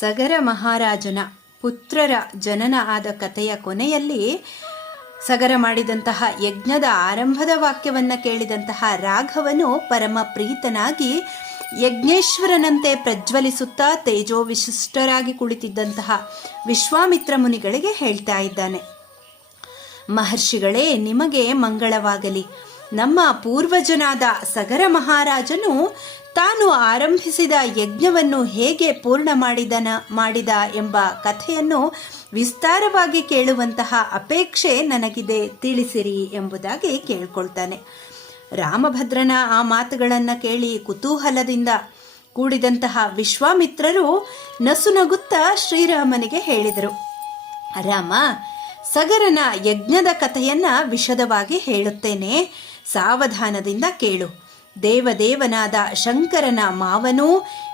ಸಗರ ಮಹಾರಾಜನ ಪುತ್ರರ ಜನನ ಆದ ಕಥೆಯ ಕೊನೆಯಲ್ಲಿ ಸಗರ ಮಾಡಿದಂತಹ ಯಜ್ಞದ ಆರಂಭದ ವಾಕ್ಯವನ್ನು ಕೇಳಿದಂತಹ ರಾಘವನು ಪರಮ ಪ್ರೀತನಾಗಿ ಯಜ್ಞೇಶ್ವರನಂತೆ ಪ್ರಜ್ವಲಿಸುತ್ತಾ ತೇಜೋವಿಶಿಷ್ಟರಾಗಿ ಕುಳಿತಿದ್ದಂತಹ ವಿಶ್ವಾಮಿತ್ರ ಮುನಿಗಳಿಗೆ ಹೇಳ್ತಾ ಇದ್ದಾನೆ. ಮಹರ್ಷಿಗಳೇ, ನಿಮಗೆ ಮಂಗಳವಾಗಲಿ. ನಮ್ಮ ಪೂರ್ವಜನಾದ ಸಗರ ಮಹಾರಾಜನು ತಾನು ಆರಂಭಿಸಿದ ಯಜ್ಞವನ್ನು ಹೇಗೆ ಪೂರ್ಣ ಮಾಡಿದ ಎಂಬ ಕಥೆಯನ್ನು ವಿಸ್ತಾರವಾಗಿ ಕೇಳುವಂತಹ ಅಪೇಕ್ಷೆ ನನಗಿದೆ, ತಿಳಿಸಿರಿ ಎಂಬುದಾಗಿ ಕೇಳ್ಕೊಳ್ತಾನೆ. ರಾಮಭದ್ರನ ಆ ಮಾತುಗಳನ್ನು ಕೇಳಿ ಕುತೂಹಲದಿಂದ ಕೂಡಿದಂತಹ ವಿಶ್ವಾಮಿತ್ರರು ನಸುನಗುತ್ತಾ ಶ್ರೀರಾಮನಿಗೆ ಹೇಳಿದರು, ರಾಮ, ಸಗರನ ಯಜ್ಞದ ಕಥೆಯನ್ನ ವಿಶದವಾಗಿ ಹೇಳುತ್ತೇನೆ, ಸಾವಧಾನದಿಂದ ಕೇಳು. ದೇವದೇವನಾದ ಶಂಕರನ ಮಾವನೂ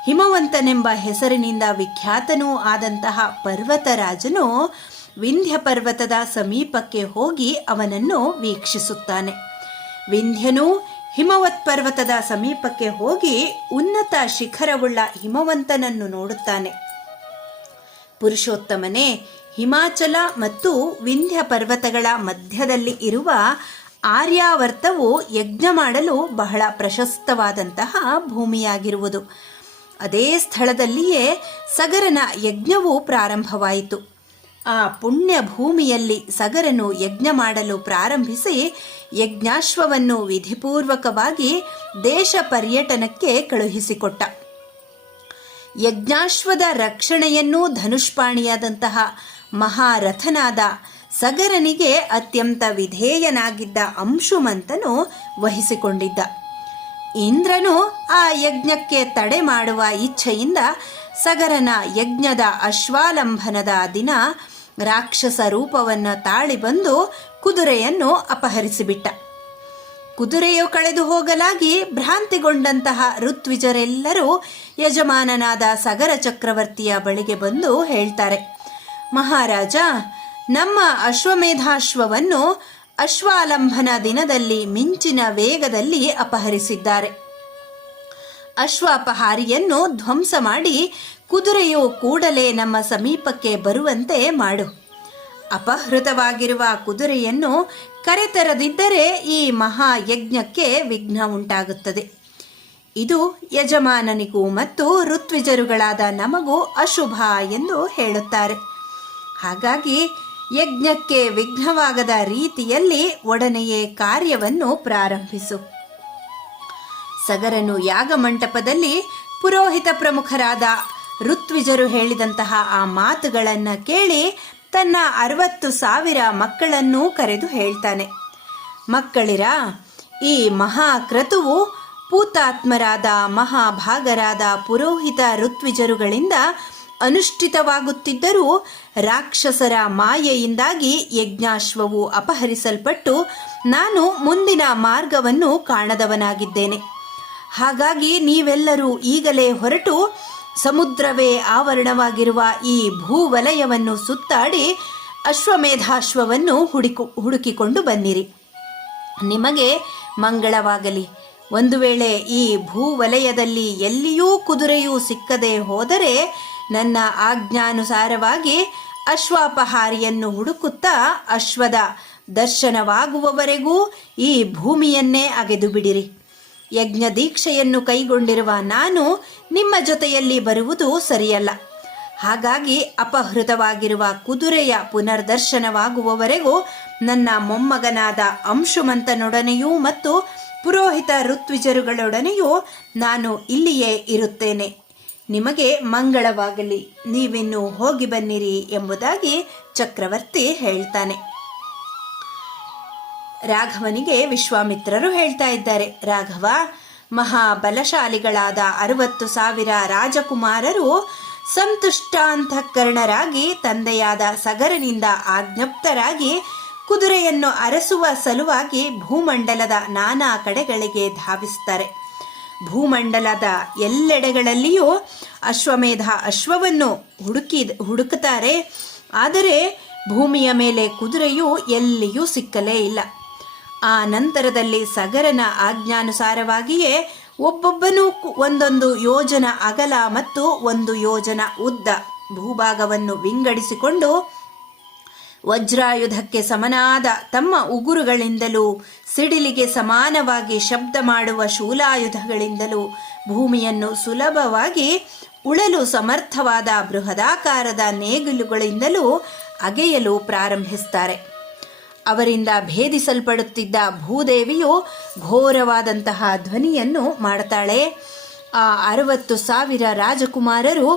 ಹಿಮವಂತನೆಂಬ ಹೆಸರಿನಿಂದ ವಿಖ್ಯಾತನೂ ಆದಂತಹ ಪರ್ವತರಾಜನು ವಿಂಧ್ಯ ಪರ್ವತದ ಸಮೀಪಕ್ಕೆ ಹೋಗಿ ಅವನನ್ನು ವೀಕ್ಷಿಸುತ್ತಾನೆ. ವಿಂಧ್ಯನು ಹಿಮವತ್ ಪರ್ವತದ ಸಮೀಪಕ್ಕೆ ಹೋಗಿ ಉನ್ನತ ಶಿಖರವುಳ್ಳ ಹಿಮವಂತನನ್ನು ನೋಡುತ್ತಾನೆ. ಪುರುಷೋತ್ತಮನೇ, ಹಿಮಾಚಲ ಮತ್ತು ವಿಂಧ್ಯ ಪರ್ವತಗಳ ಮಧ್ಯದಲ್ಲಿ ಇರುವ ಆರ್ಯಾವರ್ತವು ಯಜ್ಞ ಮಾಡಲು ಬಹಳ ಪ್ರಶಸ್ತವಾದಂತಹ ಭೂಮಿಯಾಗಿರುವುದು. ಅದೇ ಸ್ಥಳದಲ್ಲಿಯೇ ಸಗರನ ಯಜ್ಞವು ಪ್ರಾರಂಭವಾಯಿತು. ಆ ಪುಣ್ಯ ಭೂಮಿಯಲ್ಲಿ ಸಗರನು ಯಜ್ಞ ಮಾಡಲು ಪ್ರಾರಂಭಿಸಿ ಯಜ್ಞಾಶ್ವವನ್ನು ವಿಧಿಪೂರ್ವಕವಾಗಿ ದೇಶ ಪರ್ಯಟನಕ್ಕೆ ಕಳುಹಿಸಿಕೊಟ್ಟ. ಯಜ್ಞಾಶ್ವದ ರಕ್ಷಣೆಯನ್ನೂ ಧನುಷ್ಪಾಣಿಯಾದಂತಹ ಮಹಾರಥನಾದ ಸಗರನಿಗೆ ಅತ್ಯಂತ ವಿಧೇಯನಾಗಿದ್ದ ಅಂಶುಮಂತನು ವಹಿಸಿಕೊಂಡಿದ್ದ. ಇಂದ್ರನು ಆ ಯಜ್ಞಕ್ಕೆ ತಡೆ ಮಾಡುವ ಇಚ್ಛೆಯಿಂದ ಸಗರನ ಯಜ್ಞದ ಅಶ್ವಾಲಂಬನದ ದಿನ ರಾಕ್ಷಸ ರೂಪವನ್ನು ತಾಳಿ ಬಂದು ಕುದುರೆಯನ್ನು ಅಪಹರಿಸಿಬಿಟ್ಟ. ಕುದುರೆಯು ಕಳೆದು ಹೋಗಲಾಗಿ ಭ್ರಾಂತಿಗೊಂಡಂತಹ ಋತ್ವಿಜರೆಲ್ಲರೂ ಯಜಮಾನನಾದ ಸಗರ ಚಕ್ರವರ್ತಿಯ ಬಳಿಗೆ ಬಂದು ಹೇಳ್ತಾರೆ, ಮಹಾರಾಜ, ನಮ್ಮ ಅಶ್ವಮೇಧಾಶ್ವವನ್ನು ಅಶ್ವಾಲಂಬನ ದಿನದಲ್ಲಿ ಮಿಂಚಿನ ವೇಗದಲ್ಲಿ ಅಪಹರಿಸಿದ್ದಾರೆ. ಅಶ್ವಾಪಹಾರಿಯನ್ನು ಧ್ವಂಸ ಮಾಡಿ ಕುದುರೆಯು ಕೂಡಲೇ ನಮ್ಮ ಸಮೀಪಕ್ಕೆ ಬರುವಂತೆ ಮಾಡು. ಅಪಹೃತವಾಗಿರುವ ಕುದುರೆಯನ್ನು ಕರೆತರದಿದ್ದರೆ ಈ ಮಹಾಯಜ್ಞಕ್ಕೆ ವಿಘ್ನ ಉಂಟಾಗುತ್ತದೆ. ಇದು ಯಜಮಾನನಿಗೂ ಮತ್ತು ಋತ್ವಿಜರುಗಳಾದ ನಮಗೂ ಅಶುಭ ಎಂದು ಹೇಳುತ್ತಾರೆ. ಹಾಗಾಗಿ ಯಜ್ಞಕ್ಕೆ ವಿಘ್ನವಾಗದ ರೀತಿಯಲ್ಲಿ ಒಡನೆಯೇ ಕಾರ್ಯವನ್ನು ಪ್ರಾರಂಭಿಸು. ಸಗರನು ಯಾಗ ಮಂಟಪದಲ್ಲಿ ಪುರೋಹಿತ ಪ್ರಮುಖರಾದ ಋತ್ವಿಜರು ಹೇಳಿದಂತಹ ಆ ಮಾತುಗಳನ್ನು ಕೇಳಿ ತನ್ನ 60,000 ಮಕ್ಕಳನ್ನೂ ಕರೆದು ಹೇಳ್ತಾನೆ, ಮಕ್ಕಳಿರ, ಈ ಮಹಾಕ್ರತುವು ಪೂತಾತ್ಮರಾದ ಮಹಾಭಾಗರಾದ ಪುರೋಹಿತ ಋತ್ವಿಜರುಗಳಿಂದ ಅನುಷ್ಠಿತವಾಗುತ್ತಿದ್ದರೂ ರಾಕ್ಷಸರ ಮಾಯೆಯಿಂದಾಗಿ ಯಜ್ಞಾಶ್ವವು ಅಪಹರಿಸಲ್ಪಟ್ಟು ನಾನು ಮುಂದಿನ ಮಾರ್ಗವನ್ನು ಕಾಣದವನಾಗಿದ್ದೇನೆ. ಹಾಗಾಗಿ ನೀವೆಲ್ಲರೂ ಈಗಲೇ ಹೊರಟು ಸಮುದ್ರವೇ ಆವರಣವಾಗಿರುವ ಈ ಭೂವಲಯವನ್ನು ಸುತ್ತಾಡಿ ಅಶ್ವಮೇಧಾಶ್ವವನ್ನು ಹುಡುಕಿಕೊಂಡು ಬನ್ನಿರಿ. ನಿಮಗೆ ಮಂಗಳವಾಗಲಿ. ಒಂದು ವೇಳೆ ಈ ಭೂವಲಯದಲ್ಲಿ ಎಲ್ಲಿಯೂ ಕುದುರೆಯೂ ಸಿಕ್ಕದೆ ಹೋದರೆ ನನ್ನ ಆಜ್ಞಾನುಸಾರವಾಗಿ ಅಶ್ವಾಪಹಾರಿಯನ್ನು ಹುಡುಕುತ್ತಾ ಅಶ್ವದ ದರ್ಶನವಾಗುವವರೆಗೂ ಈ ಭೂಮಿಯನ್ನೇ ಅಗೆದು ಬಿಡಿರಿ. ಯಜ್ಞ ದೀಕ್ಷೆಯನ್ನು ಕೈಗೊಂಡಿರುವ ನಾನು ನಿಮ್ಮ ಜೊತೆಯಲ್ಲಿ ಬರುವುದು ಸರಿಯಲ್ಲ. ಹಾಗಾಗಿ ಅಪಹೃತವಾಗಿರುವ ಕುದುರೆಯ ಪುನರ್ದರ್ಶನವಾಗುವವರೆಗೂ ನನ್ನ ಮೊಮ್ಮಗನಾದ ಅಂಶುಮಂತನೊಡನೆಯೂ ಮತ್ತು ಪುರೋಹಿತ ಋತ್ವಿಜರುಗಳೊಡನೆಯೂ ನಾನು ಇಲ್ಲಿಯೇ ಇರುತ್ತೇನೆ. ನಿಮಗೆ ಮಂಗಳವಾಗಲಿ. ನೀವಿನ್ನು ಹೋಗಿ ಬನ್ನಿರಿ ಎಂಬುದಾಗಿ ಚಕ್ರವರ್ತಿ ಹೇಳ್ತಾನೆ. ರಾಘವನಿಗೆ ವಿಶ್ವಾಮಿತ್ರರು ಹೇಳ್ತಾ ಇದ್ದಾರೆ, ರಾಘವ, ಮಹಾಬಲಶಾಲಿಗಳಾದ 60,000 ರಾಜಕುಮಾರರು ಸಂತುಷ್ಟಾಂತಃಕರಣರಾಗಿ ತಂದೆಯಾದ ಸಗರನಿಂದ ಆಜ್ಞಪ್ತರಾಗಿ ಕುದುರೆಯನ್ನು ಅರಸುವ ಸಲುವಾಗಿ ಭೂಮಂಡಲದ ನಾನಾ ಕಡೆಗಳಿಗೆ ಧಾವಿಸ್ತಾರೆ. ಭೂಮಂಡಲದ ಎಲ್ಲೆಡೆಗಳಲ್ಲಿಯೂ ಅಶ್ವಮೇಧ ಅಶ್ವವನ್ನು ಹುಡುಕುತ್ತಾರೆ. ಆದರೆ ಭೂಮಿಯ ಮೇಲೆ ಕುದುರೆಯು ಎಲ್ಲಿಯೂ ಸಿಕ್ಕಲೇ ಇಲ್ಲ. ಆ ನಂತರದಲ್ಲಿ ಸಗರನ ಆಜ್ಞಾನುಸಾರವಾಗಿಯೇ ಒಬ್ಬೊಬ್ಬನೂ ಒಂದೊಂದು ಯೋಜನ ಅಗಲ ಮತ್ತು 1 ಯೋಜನ ಉದ್ದ ಭೂಭಾಗವನ್ನು ವಿಂಗಡಿಸಿಕೊಂಡು ವಜ್ರಾಯುಧಕ್ಕೆ ಸಮನಾದ ತಮ್ಮ ಉಗುರುಗಳಿಂದಲೂ ಸಿಡಿಲಿಗೆ ಸಮಾನವಾಗಿ ಶಬ್ದ ಮಾಡುವ ಶೂಲಾಯುಧಗಳಿಂದಲೂ ಭೂಮಿಯನ್ನು ಸುಲಭವಾಗಿ ಉಳಲು ಸಮರ್ಥವಾದ ಬೃಹದಾಕಾರದ ನೇಗಿಲುಗಳಿಂದಲೂ ಅಗೆಯಲು ಪ್ರಾರಂಭಿಸುತ್ತಾರೆ. ಅವರಿಂದ ಭೇದಿಸಲ್ಪಡುತ್ತಿದ್ದ ಭೂದೇವಿಯು ಘೋರವಾದಂತಹ ಧ್ವನಿಯನ್ನು ಮಾಡುತ್ತಾಳೆ. ಆ 60,000 ರಾಜಕುಮಾರರು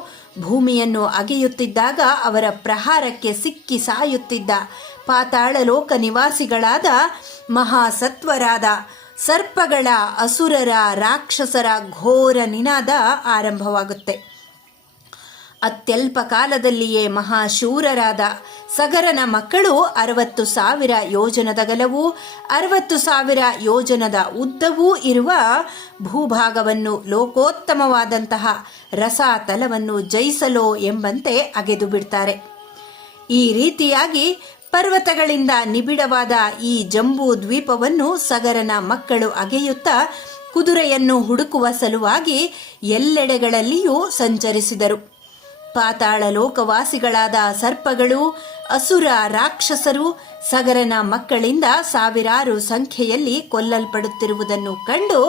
ಭೂಮಿಯನ್ನು ಅಗೆಯುತ್ತಿದ್ದಾಗ ಅವರ ಪ್ರಹಾರಕ್ಕೆ ಸಿಕ್ಕಿ ಸಾಯುತ್ತಿದ್ದ ಪಾತಾಳ ಲೋಕ ನಿವಾಸಿಗಳಾದ ಮಹಾಸತ್ವರಾದ ಸರ್ಪಗಳ, ಅಸುರರ, ರಾಕ್ಷಸರ ಘೋರ ನಿನಾದ ಆರಂಭವಾಗುತ್ತೆ. ಅತ್ಯಲ್ಪ ಕಾಲದಲ್ಲಿಯೇ ಮಹಾಶೂರರಾದ ಸಗರನ ಮಕ್ಕಳು 60,000 ಯೋಜನದಗಲವೂ 60,000 ಯೋಜನದ ಉದ್ದವೂ ಇರುವ ಭೂಭಾಗವನ್ನು ಲೋಕೋತ್ತಮವಾದಂತಹ ರಸಾತಲವನ್ನು ಜಯಿಸಲೋ ಎಂಬಂತೆ ಅಗೆದು ಬಿಡ್ತಾರೆ. ಈ ರೀತಿಯಾಗಿ ಪರ್ವತಗಳಿಂದ ನಿಬಿಡವಾದ ಈ ಜಂಬೂ ದ್ವೀಪವನ್ನು ಸಗರನ ಮಕ್ಕಳು ಅಗೆಯುತ್ತಾ ಕುದುರೆಯನ್ನು ಹುಡುಕುವ ಸಲುವಾಗಿ ಎಲ್ಲೆಡೆಗಳಲ್ಲಿಯೂ ಸಂಚರಿಸಿದರು. ಪಾತಾಳ ಲೋಕವಾಸಿಗಳಾದ ಸರ್ಪಗಳು, ಅಸುರ, ರಾಕ್ಷಸರು ಸಗರನ ಮಕ್ಕಳಿಂದ ಸಾವಿರಾರು ಸಂಖ್ಯೆಯಲ್ಲಿ ಕೊಲ್ಲಲ್ಪಡುತ್ತಿರುವುದನ್ನು ಕಂಡು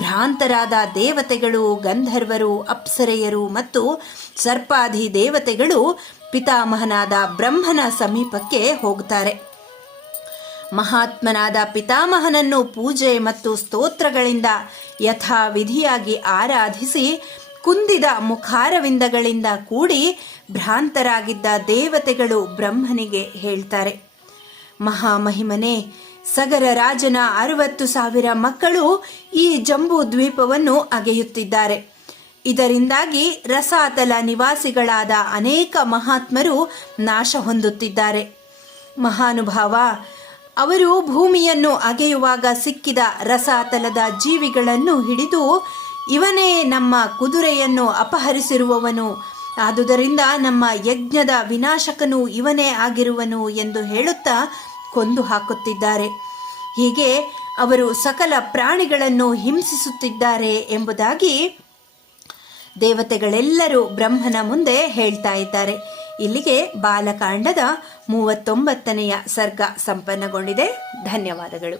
ಭ್ರಾಂತರಾದ ದೇವತೆಗಳು, ಗಂಧರ್ವರು, ಅಪ್ಸರೆಯರು ಮತ್ತು ಸರ್ಪಾಧಿ ದೇವತೆಗಳು ಪಿತಾಮಹನಾದ ಬ್ರಹ್ಮನ ಸಮೀಪಕ್ಕೆ ಹೋಗುತ್ತಾರೆ. ಮಹಾತ್ಮನಾದ ಪಿತಾಮಹನನ್ನು ಪೂಜೆ ಮತ್ತು ಸ್ತೋತ್ರಗಳಿಂದ ಯಥಾವಿಧಿಯಾಗಿ ಆರಾಧಿಸಿ ಕುಂದಿದ ಮುಖಾರವಿಂದಗಳಿಂದ ಕೂಡಿ ಭ್ರಾಂತರಾಗಿದ್ದ ದೇವತೆಗಳು ಬ್ರಹ್ಮನಿಗೆ ಹೇಳ್ತಾರೆ, ಮಹಾಮಹಿಮನೇ, ಸಗರ ರಾಜನ 60,000 ಮಕ್ಕಳು ಈ ಜಂಬೂ ದ್ವೀಪವನ್ನು ಅಗೆಯುತ್ತಿದ್ದಾರೆ. ಇದರಿಂದಾಗಿ ರಸಾತಲ ನಿವಾಸಿಗಳಾದ ಅನೇಕ ಮಹಾತ್ಮರು ನಾಶ ಹೊಂದುತ್ತಿದ್ದಾರೆ. ಮಹಾನುಭಾವ, ಅವರು ಭೂಮಿಯನ್ನು ಅಗೆಯುವಾಗ ಸಿಕ್ಕಿದ ರಸಾತಲದ ಜೀವಿಗಳನ್ನು ಹಿಡಿದು, ಇವನೇ ನಮ್ಮ ಕುದುರೆಯನ್ನು ಅಪಹರಿಸಿರುವವನು, ಆದುದರಿಂದ ನಮ್ಮ ಯಜ್ಞದ ವಿನಾಶಕನು ಇವನೇ ಆಗಿರುವನು ಎಂದು ಹೇಳುತ್ತಾ ಕೊಂದು ಹಾಕುತ್ತಿದ್ದಾರೆ. ಹೀಗೆ ಅವರು ಸಕಲ ಪ್ರಾಣಿಗಳನ್ನು ಹಿಂಸಿಸುತ್ತಿದ್ದಾರೆ ಎಂಬುದಾಗಿ ದೇವತೆಗಳೆಲ್ಲರೂ ಬ್ರಹ್ಮನ ಮುಂದೆ ಹೇಳ್ತಾ ಇದ್ದಾರೆ. ಇಲ್ಲಿಗೆ ಬಾಲಕಾಂಡದ 39ನೇ ಸರ್ಗ ಸಂಪನ್ನಗೊಂಡಿದೆ. ಧನ್ಯವಾದಗಳು.